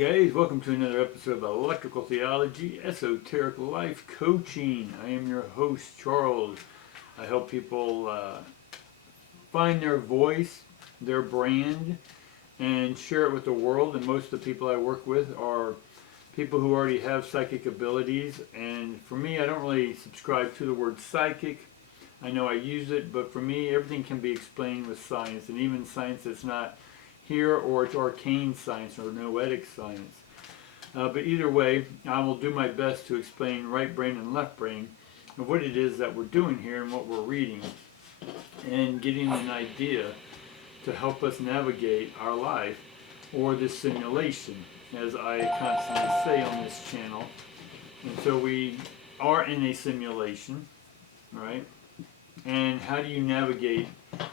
guys, welcome to another episode of Electrical Theology, Esoteric Life Coaching. I am your host, Charles. I help people find their voice, their brand, and share it with the world. And most of the people I work with are people who already have psychic abilities. And for me, I don't really subscribe to the word psychic. I know I use it, but for me, everything can be explained with science, and even science that's not here, or it's arcane science or noetic science. But either way, I will do my best to explain right brain and left brain of what it is that we're doing here and what we're reading, and getting an idea to help us navigate our life, or this simulation, as I constantly say on this channel. And so we are in a simulation, right? And how do you navigate?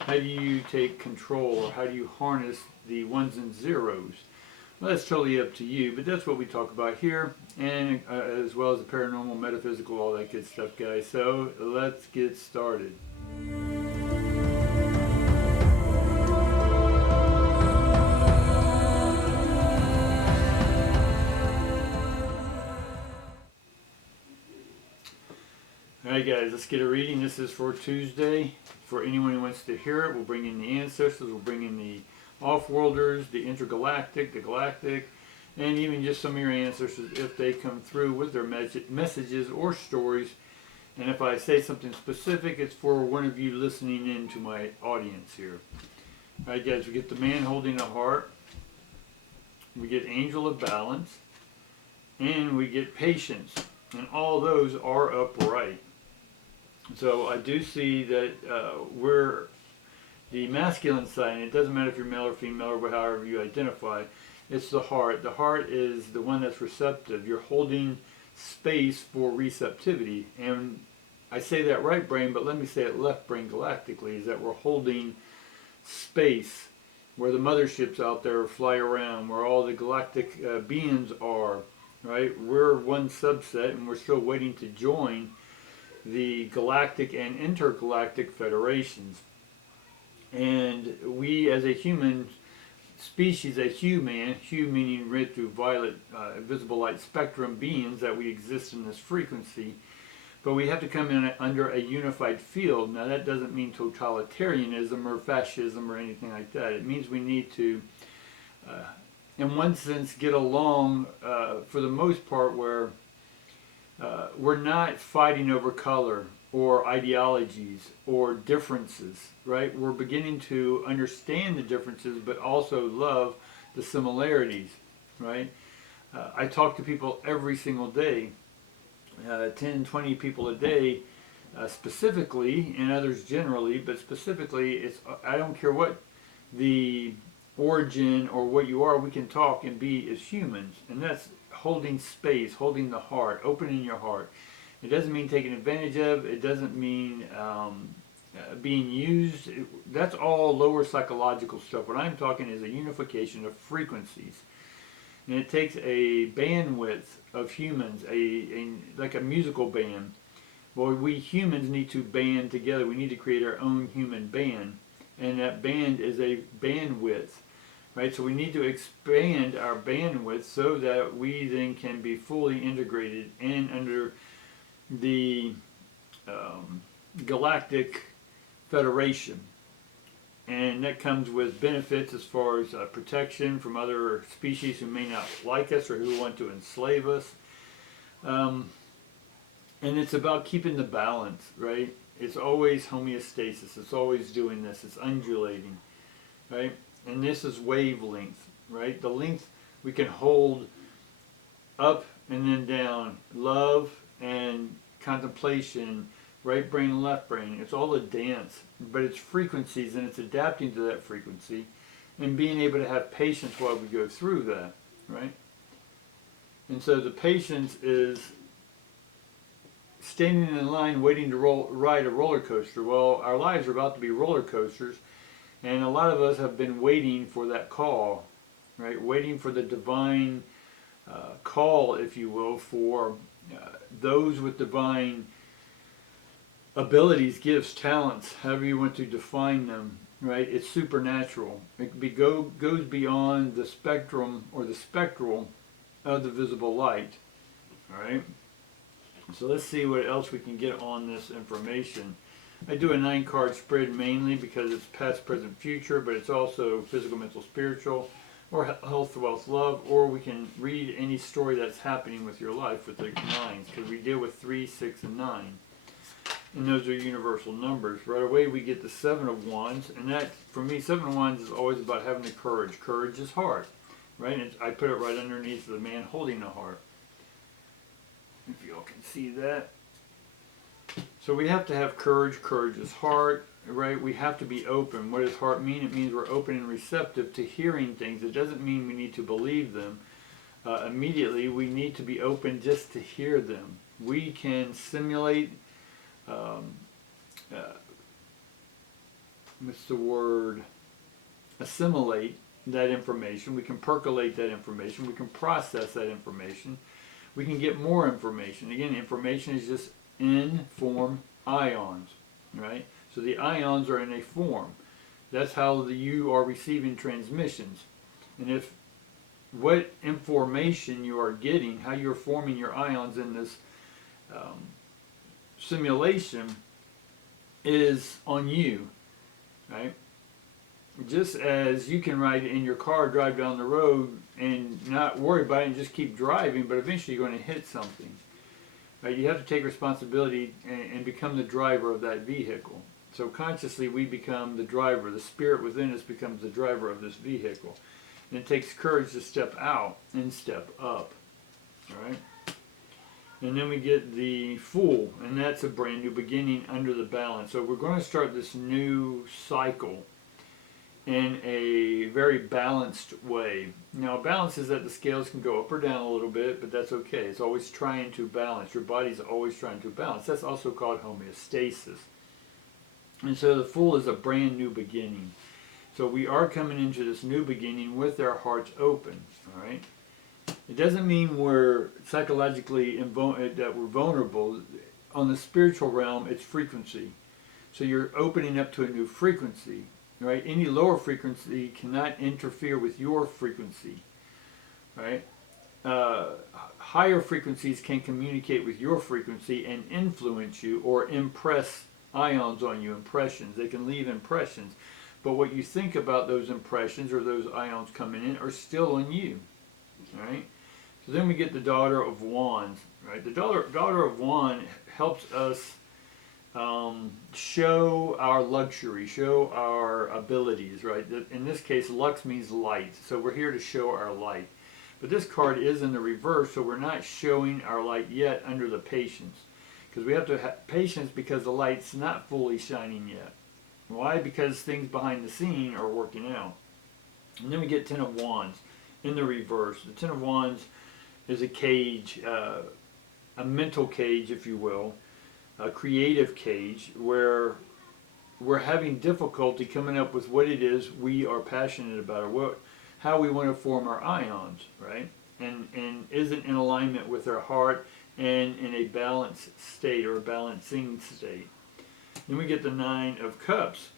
How do you take control, or how do you harness the ones and zeros? Well, that's totally up to you, but that's what we talk about here, and as well as the paranormal, metaphysical, all that good stuff, guys. So let's get started. Alright guys, let's get a reading. This is for Tuesday. For anyone who wants to hear it, we'll bring in the ancestors, we'll bring in the off-worlders, the intergalactic, the galactic, and even just some of your ancestors if they come through with their messages or stories. And if I say something specific, it's for one of you listening in to my audience here. Alright guys, we get the man holding a heart, we get angel of balance, and we get patience. And all those are upright. So I do see that we're the masculine side, and it doesn't matter if you're male or female or however you identify, it's the heart. The heart is the one that's receptive. You're holding space for receptivity. And I say that right brain, but let me say it left brain galactically, is that we're holding space where the motherships out there fly around, where all the galactic beings are, right? We're one subset, and we're still waiting to join the galactic and intergalactic federations. And we, as a human species, a human, hue meaning red through violet, visible light spectrum beings, that we exist in this frequency, but we have to come in under a unified field. Now that doesn't mean totalitarianism or fascism or anything like that. It means we need to in one sense get along for the most part, where we're not fighting over color or ideologies or differences, right? We're beginning to understand the differences, but also love the similarities, right? I talk to people every single day, 10, 20 people a day, specifically, and others generally, but specifically, it's, I don't care what the origin or what you are, we can talk and be as humans. And that's holding space, holding the heart, opening your heart. It doesn't mean taking advantage of, it doesn't mean being used. That's all lower psychological stuff. What I'm talking is a unification of frequencies. And it takes a bandwidth of humans, like a musical band. Well, we humans need to band together. We need to create our own human band. And that band is a bandwidth. Right, so we need to expand our bandwidth so that we then can be fully integrated and under the galactic federation. And that comes with benefits as far as protection from other species who may not like us or who want to enslave us. And it's about keeping the balance, right? It's always homeostasis. It's always doing this. It's undulating, right? And this is wavelength, right? The length we can hold up and then down, love and contemplation, right brain and left brain. It's all a dance, but it's frequencies, and it's adapting to that frequency and being able to have patience while we go through that, right? And so the patience is standing in line waiting to ride a roller coaster. Well, our lives are about to be roller coasters. And a lot of us have been waiting for that call, right? Waiting for the divine call, if you will, for those with divine abilities, gifts, talents, however you want to define them. right? It's supernatural. Goes beyond the spectrum or the spectral of the visible light. All right. So let's see what else we can get on this information. I do a 9-card spread mainly because it's past, present, future, but it's also physical, mental, spiritual, or health, wealth, love, or we can read any story that's happening with your life with the 9s, because we deal with 3, 6, and 9. And those are universal numbers. Right away we get the 7 of Wands, and that, for me, 7 of Wands is always about having the courage. Courage is heart, right? And I put it right underneath the man holding the heart. If y'all can see that. So we have to have courage. Courage is heart, right? We have to be open. What does heart mean? It means we're open and receptive to hearing things. It doesn't mean we need to believe them immediately. We need to be open just to hear them. We can simulate, what's the word? Assimilate that information. We can percolate that information. We can process that information. We can get more information. Again, information is just in form ions, right? So the ions are in a form. That's how you are receiving transmissions. And if what information you are getting, how you're forming your ions in this simulation is on you, right? Just as you can ride in your car, drive down the road and not worry about it and just keep driving, but eventually you're going to hit something. Right? You have to take responsibility and become the driver of that vehicle. So consciously we become the driver. The spirit within us becomes the driver of this vehicle. And it takes courage to step out and step up. All right? And then we get the Fool, and that's a brand new beginning under the balance. So we're going to start this new cycle in a very balanced way. Now, balance is that the scales can go up or down a little bit, but that's okay. It's always trying to balance. Your body's always trying to balance. That's also called homeostasis. And so the Fool is a brand new beginning. So we are coming into this new beginning with our hearts open, all right? It doesn't mean we're psychologically that we're vulnerable. On the spiritual realm, it's frequency. So you're opening up to a new frequency. Right? Any lower frequency cannot interfere with your frequency. Right? Higher frequencies can communicate with your frequency and influence you or impress ions on you, impressions. They can leave impressions. But what you think about those impressions or those ions coming in are still on you. Right? So then we get the Daughter of Wands. Right? The Daughter of Wands helps us show our luxury, show our abilities, right? In this case, lux means light, so we're here to show our light. But this card is in the reverse, so we're not showing our light yet under the patience. Because we have to have patience because the light's not fully shining yet. Why? Because things behind the scene are working out. And then we get Ten of Wands in the reverse. The Ten of Wands is a cage, a mental cage, if you will. A creative cage where we're having difficulty coming up with what it is we are passionate about or how we want to form our ions, right? And isn't in alignment with our heart and in a balanced state or a balancing state. Then we get the Nine of Cups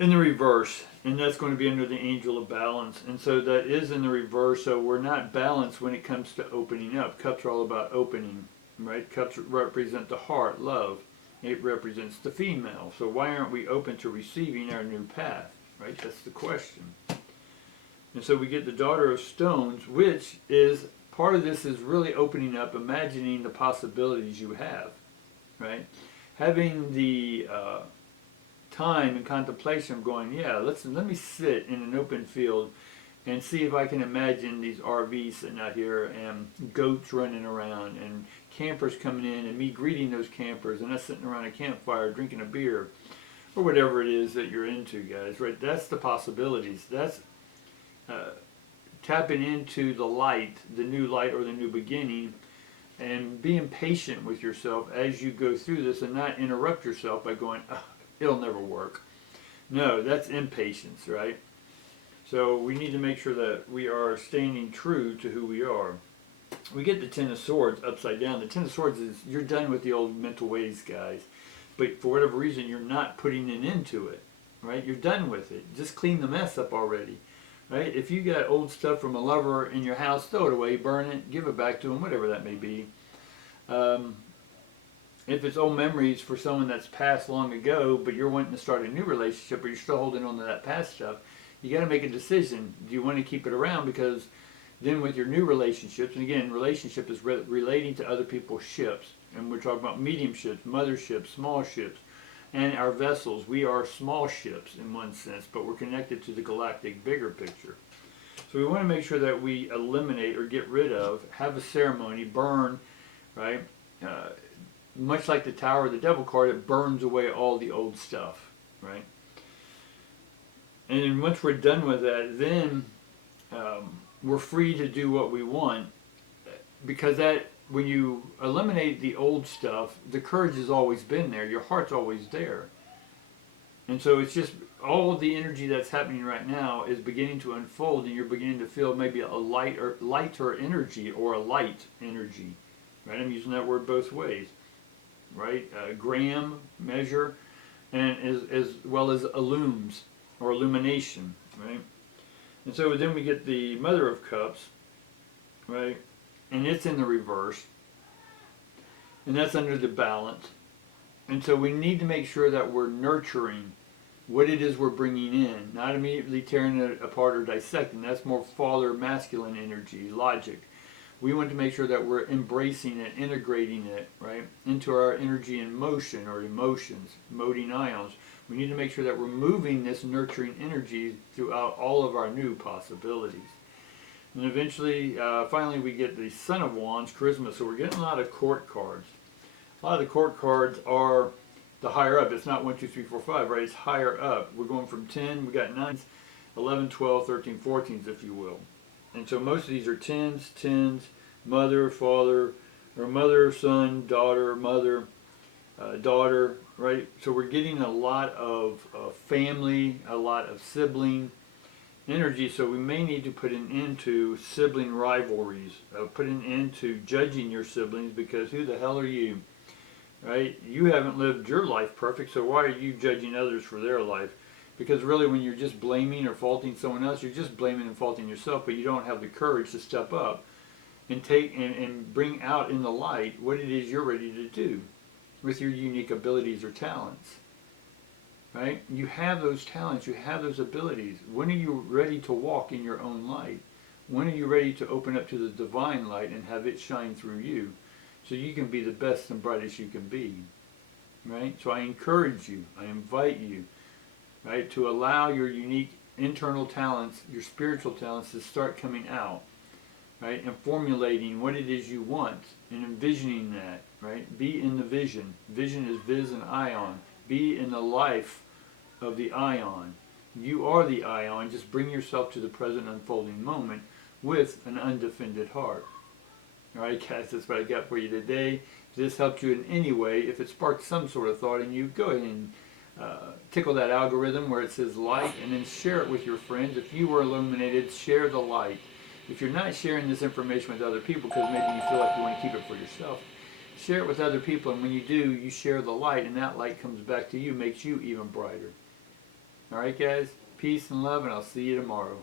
in the reverse, and that's going to be under the Angel of Balance. And so that is in the reverse, so we're not balanced when it comes to opening up. Cups are all about opening. Right? Cups represent the heart, love. It represents the female. So why aren't we open to receiving our new path? Right? That's the question. And so we get the Daughter of Stones, which is, part of this is really opening up, imagining the possibilities you have. Right? Having the time and contemplation of going, yeah, let me sit in an open field and see if I can imagine these RVs sitting out here and goats running around and campers coming in and me greeting those campers and us sitting around a campfire drinking a beer or whatever it is that you're into, guys, right? That's the possibilities. That's tapping into the light, the new light or the new beginning, and being patient with yourself as you go through this and not interrupt yourself by going, oh, it'll never work. No, that's impatience, right? So we need to make sure that we are staying true to who we are. We get the Ten of Swords upside down. The Ten of Swords is you're done with the old mental ways, guys. But for whatever reason, you're not putting an end to it. right? You're done with it. Just clean the mess up already, right? If you got old stuff from a lover in your house, throw it away, burn it, give it back to him, whatever that may be. If it's old memories for someone that's passed long ago, but you're wanting to start a new relationship, or you're still holding on to that past stuff, you got to make a decision. Do you want to keep it around? Because then with your new relationships, and again, relationship is relating to other people's ships, and we're talking about medium ships, mother ships, small ships, and our vessels. We are small ships in one sense, but we're connected to the galactic bigger picture. So we want to make sure that we eliminate or get rid of, have a ceremony, burn, right? Much like the Tower of the Devil card, it burns away all the old stuff, right? And then once we're done with that, then we're free to do what we want, because that, when you eliminate the old stuff, the courage has always been there. Your heart's always there. And so it's just all of the energy that's happening right now is beginning to unfold, and you're beginning to feel maybe a lighter energy, or a light energy, right? I'm using that word both ways, right? Gram, measure, and as well as illums, or illumination, right? And so then we get the Mother of Cups, right? And it's in the reverse. And that's under the balance. And so we need to make sure that we're nurturing what it is we're bringing in, not immediately tearing it apart or dissecting. That's more father masculine energy, logic. We want to make sure that we're embracing it, integrating it, right, into our energy in motion, or emotions, moding ions. We need to make sure that we're moving this nurturing energy throughout all of our new possibilities. And eventually, finally, we get the Son of Wands, Charisma. So we're getting a lot of court cards. A lot of the court cards are the higher up. It's not 1, 2, 3, 4, 5, right? It's higher up. We're going from 10, we got 9s, 11, 12, 13, 14s, if you will. And so most of these are 10s, mother, father, or mother, son, daughter, mother, daughter, right? So we're getting a lot of family, a lot of sibling energy. So we may need to put an end to sibling rivalries, put an end to judging your siblings, because who the hell are you, right? You haven't lived your life perfect, so why are you judging others for their life? Because really, when you're just blaming or faulting someone else, you're just blaming and faulting yourself, but you don't have the courage to step up and take and bring out in the light what it is you're ready to do with your unique abilities or talents, right? You have those talents, you have those abilities. When are you ready to walk in your own light? When are you ready to open up to the divine light and have it shine through you, so you can be the best and brightest you can be, right? So I encourage you, I invite you, right, to allow your unique internal talents, your spiritual talents, to start coming out, right, and formulating what it is you want and envisioning that, right? Be in the vision. Vision is vis and ion. Be in the life of the ion. You are the ion. Just bring yourself to the present unfolding moment with an undefended heart. All right, guys, that's what I got for you today. If this helped you in any way, if it sparked some sort of thought in you, go ahead and tickle that algorithm where it says like, and then share it with your friends. If you were illuminated, share the light. If you're not sharing this information with other people because maybe you feel like you want to keep it for yourself, share it with other people, and when you do, you share the light, and that light comes back to you, makes you even brighter. All right, guys? Peace and love, and I'll see you tomorrow.